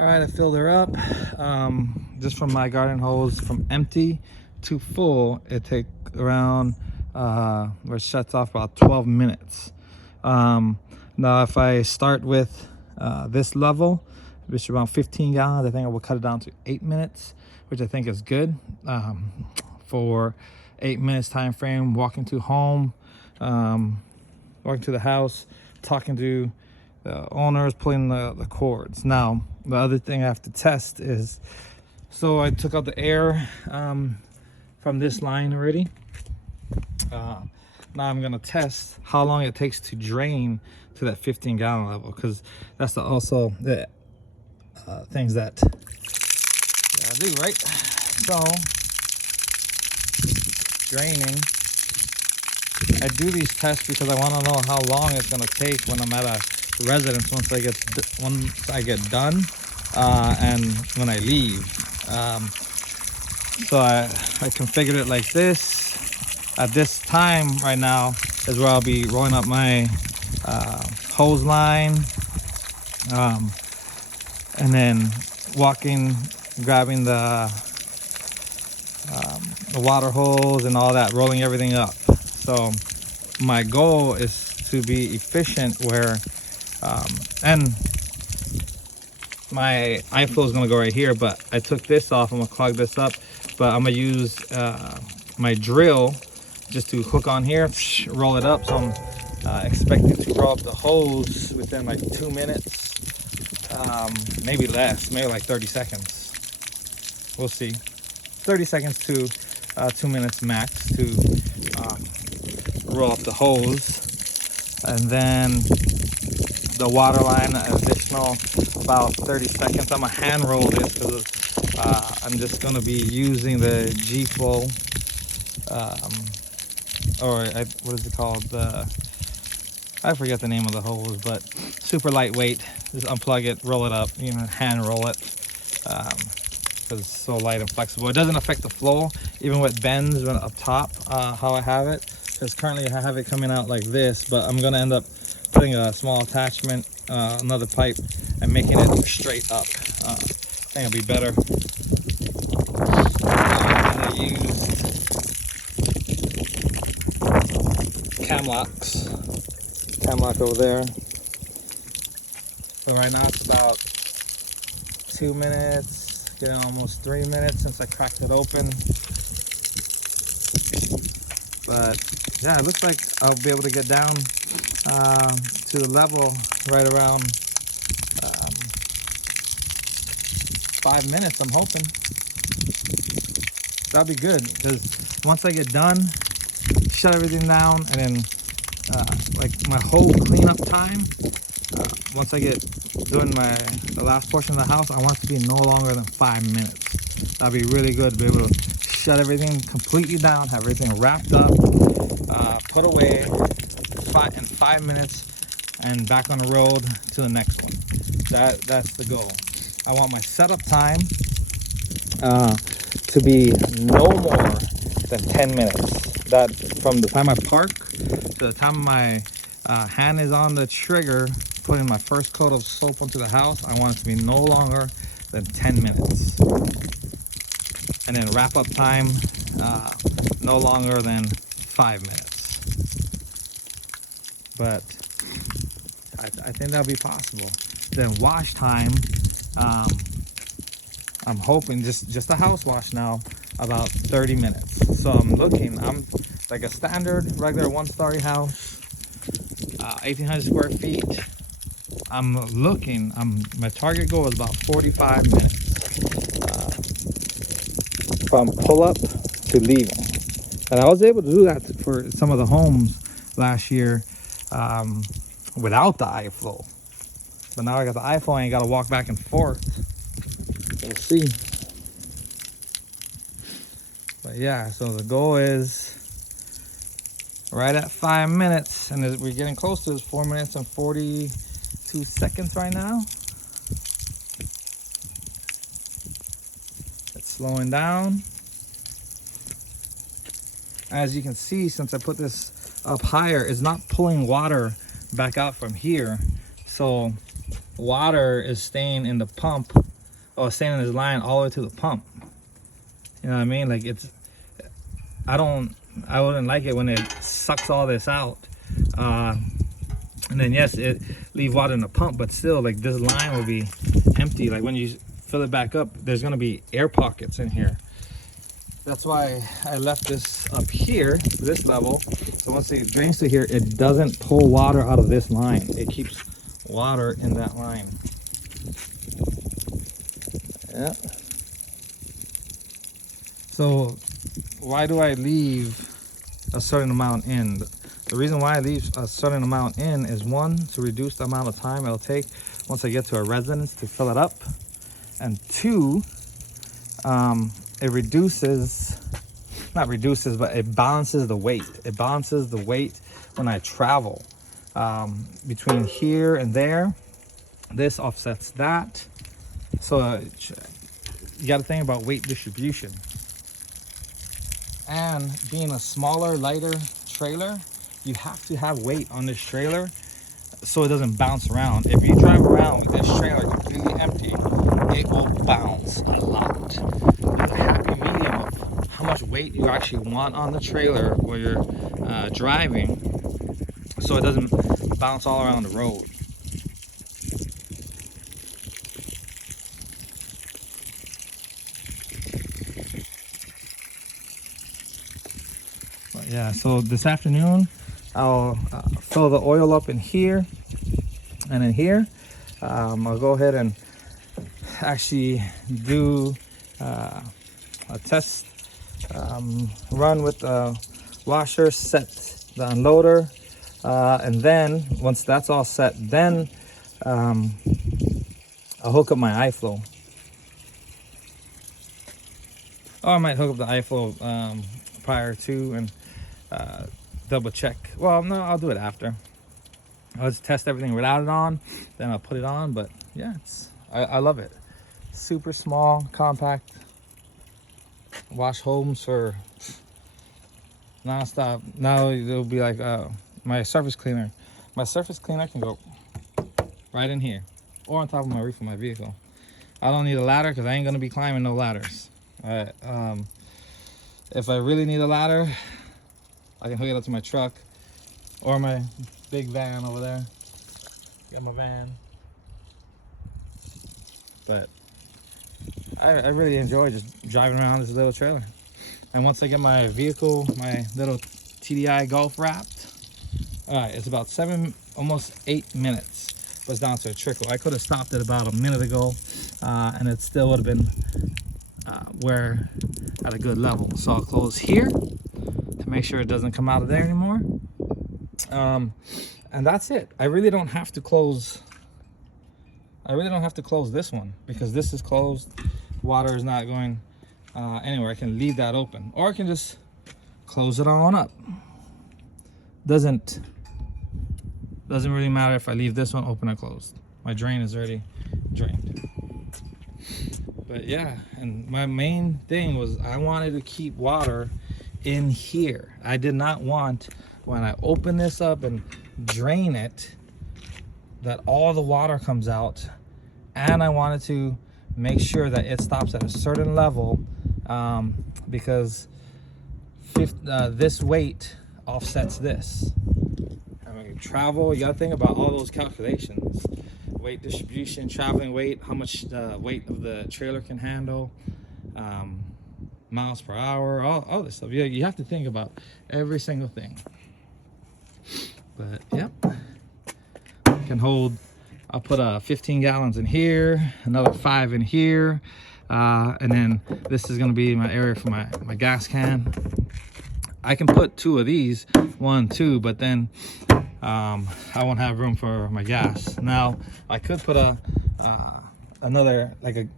All right, I filled her up. Just from my garden hose, from empty to full, it takes around, where it shuts off, about 12 minutes. Now, if I start with this level, which is around 15 gallons, I think I will cut it down to 8 minutes, which I think is good for 8 minutes time frame. Walking to home, walking to the house, talking to the owners, pulling the cords. Now, the other thing I have to test is, so I took out the air from this line already. Now I'm gonna test how long it takes to drain to that 15 gallon level, because that's also the things that I do, right? So draining, I do these tests because I want to know how long it's going to take when I'm at a residence once I get done and when I leave. So I configured it like this. At this time right now is where I'll be rolling up my hose line, and then walking, grabbing the water hose and all that, rolling everything up. So my goal is to be efficient where, and my iFlow is gonna go right here, but I took this off. I'm gonna clog this up, but I'm gonna use my drill just to hook on here, roll it up. So I'm expecting to roll up the hose within like 2 minutes, maybe less, maybe like 30 seconds. We'll see. 30 seconds to 2 minutes max to roll up the hose, and then the water line additional about 30 seconds. I'm gonna hand roll this because I'm just gonna be using the G-Flow, what is it called? I forget the name of the hose, but super lightweight. Just unplug it, roll it up, hand roll it, because it's so light and flexible. It doesn't affect the flow, even with bends when up top, how I have it. Because currently I have it coming out like this, but I'm gonna end up putting a small attachment, another pipe, and making it straight up. I think it'll be better. I used Camlock over there. So right now it's about 2 minutes, getting almost 3 minutes since I cracked it open. But yeah, it looks like I'll be able to get down to the level right around 5 minutes, I'm hoping. That'll be good, because once I get done, shut everything down, and then like my whole cleanup time, once I get doing the last portion of the house, I want it to be no longer than 5 minutes. That'd be really good to be able to shut everything completely down, have everything wrapped up, put away in 5 minutes, and back on the road to the next one. That's the goal. I want my setup time to be no more than 10 minutes. That from the time I park to the time my hand is on the trigger, putting my first coat of soap onto the house, I want it to be no longer than 10 minutes. And then wrap up time, no longer than 5 minutes. But I think that'll be possible. Then wash time, I'm hoping just a house wash now, about 30 minutes. So I'm like a standard regular one-story house, 1,800 square feet. My target goal is about 45 minutes from pull up to leaving. And I was able to do that for some of the homes last year without the iFlow. But now I got the iFlow and I got to walk back and forth. We'll see. But yeah, so the goal is right at 5 minutes, and we're getting close to 4 minutes and 42 seconds right now. It's slowing down. As you can see, since I put this up higher, it's not pulling water back out from here. So water is staying in the pump, or staying in this line all the way to the pump. You know what I mean? Like I wouldn't like it when it sucks all this out. And then yes, it leave water in the pump, but still, like, this line will be empty. Like when you fill it back up, there's gonna be air pockets in here. That's why I left this up here, this level. So once it drains to here, it doesn't pull water out of this line. It keeps water in that line. Yeah. So why do I leave a certain amount in? The reason why I leave a certain amount in is, one, to reduce the amount of time it'll take once I get to a residence to fill it up, and two, it reduces, not reduces, but it balances the weight. It balances the weight when I travel between here and there. This offsets that. So you got to think about weight distribution. And being a smaller, lighter trailer, you have to have weight on this trailer so it doesn't bounce around. If you drive around with this trailer completely empty, it will bounce a lot. There's a happy medium of how much weight you actually want on the trailer while you're driving, so it doesn't bounce all around the road. But yeah, so this afternoon I'll fill the oil up in here and in here. I'll go ahead and actually do a test run with the washer, set the unloader, and then once that's all set, then I'll hook up my iFlow. Or I might hook up the iFlow prior to and double check. Well, no, I'll do it after. I'll just test everything without it on, then I'll put it on. But yeah, I love it. Super small, compact. Wash homes for non-stop. Now it'll be like my surface cleaner. My surface cleaner can go right in here or on top of my roof of my vehicle. I don't need a ladder because I ain't gonna be climbing no ladders. All right. If I really need a ladder, I can hook it up to my truck or my big van over there. Get my van. But I really enjoy just driving around this little trailer. And once I get my vehicle, my little TDI Golf wrapped, all right, it's about almost 8 minutes. But it's down to a trickle. I could have stopped it about a minute ago, and it still would have been where at a good level. So I'll close here to make sure it doesn't come out of there anymore. And that's it. I really don't have to close this one because this is closed. Water is not going anywhere. I can leave that open, or I can just close it on up. Doesn't really matter if I leave this one open or closed. My drain is already drained. But yeah, and my main thing was I wanted to keep water in here. I did not want, when I open this up and drain it, that all the water comes out. And I wanted to make sure that it stops at a certain level, because this weight offsets this. I mean, travel, you gotta think about all those calculations. Weight distribution, traveling weight, how much the weight of the trailer can handle, miles per hour, all this stuff. You have to think about every single thing. But yep, can hold, I'll put 15 gallons in here, another 5 in here, and then this is gonna be my area for my gas can. I can put 2 of these, 1, 2, but then I won't have room for my gas. Now I could put another, like a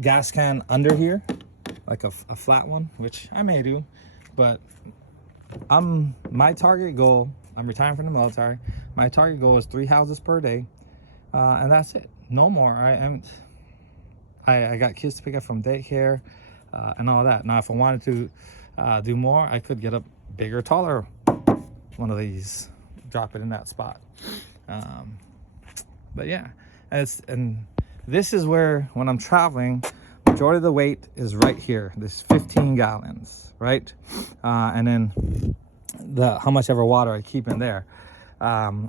gas can under here, like a flat one, which I may do. But my target goal, I'm retiring from the military, my target goal is 3 houses per day, and that's it, no more. I got kids to pick up from daycare and all that. Now if I wanted to do more, I could get a bigger, taller one of these, drop it in that spot. But yeah, and this is where, when I'm traveling, majority of the weight is right here, this 15 gallons, right? And then how much ever water I keep in there,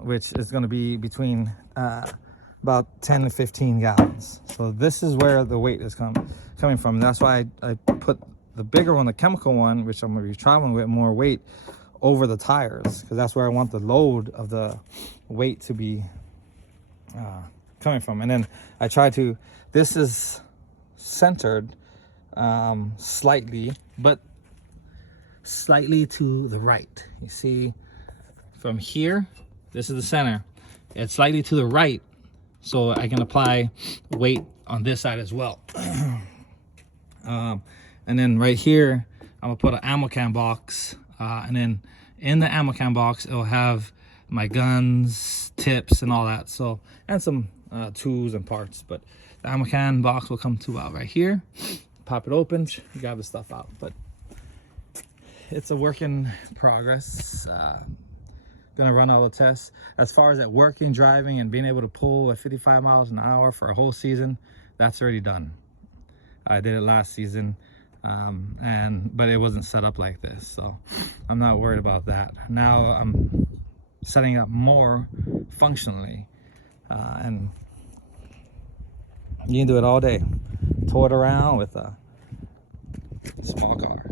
which is going to be between about 10 to 15 gallons. So this is where the weight is coming from. That's why I put the bigger one, the chemical one, which I'm going to be traveling with more weight, over the tires, because that's where I want the load of the weight to be coming from. And then I try to, this is centered slightly, but slightly to the right. You see, from here, this is the center. It's slightly to the right, so I can apply weight on this side as well. And then right here, I'm gonna put an ammo can box, and then in the ammo can box, it'll have my guns, tips, and all that. So, and some tools and parts. But the ammo can box will come to out right here. Pop it open, grab the stuff out. But it's a work in progress. Gonna run all the tests. As far as at working, driving, and being able to pull at 55 miles an hour for a whole season, that's already done. I did it last season, but it wasn't set up like this, so I'm not worried about that. Now I'm setting up more functionally, and you can do it all day. Tow it around with a small car.